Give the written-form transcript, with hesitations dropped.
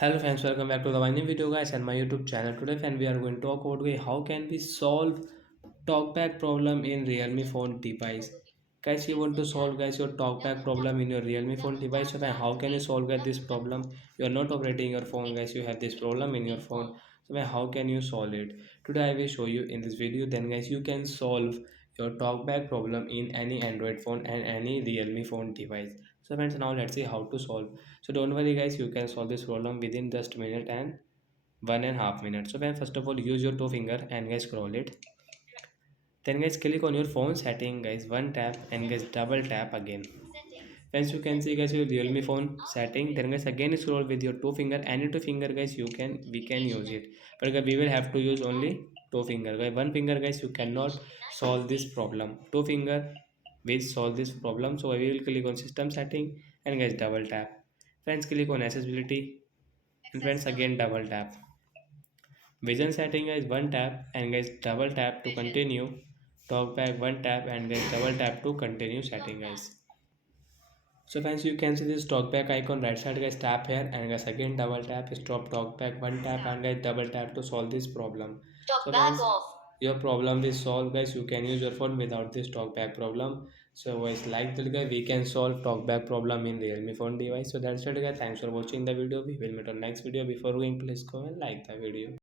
Hello friends, welcome back to the new video guys and my YouTube channel. Today friend we are going to talk about how can we solve talkback problem in Realme phone device. Guys, you want to solve guys your talkback problem in your Realme phone device. So then how can you solve guys this problem? You are not operating your phone guys, you have this problem in your phone. So then how can you solve it? Today I will show you in this video. Then guys you can solve your talkback problem in any Android phone and any Realme phone device. So friends, now let's see how to solve. So don't worry guys, you can solve this problem within just minute and 1.5 minutes. So then first of all use your two finger and guys scroll it. Then guys click on your phone setting guys, one tap and guys double tap again. As you can see guys your Realme phone setting, then guys again scroll with your two finger, any two finger guys we can use it, but guys, we will have to use only two finger guys. One finger guys you cannot solve this problem. Two finger will solve this problem. So I will click on system setting and guys double tap. Friends click on accessibility and friends again double tap. Vision setting guys, one tap and guys double tap to continue. Talkback, one tap and guys double tap to continue setting guys. So friends, you can see this talkback icon right side guys, tap here and guys again double tap, stop talkback, one tap and guys double tap to solve this problem. So friends, your problem is solved guys. You can use your phone without this talkback problem. So guys, like that guys, we can solve talkback problem in Realme phone device. So that's it guys, thanks for watching the video. We will meet on next video. Before going, please go and like the video.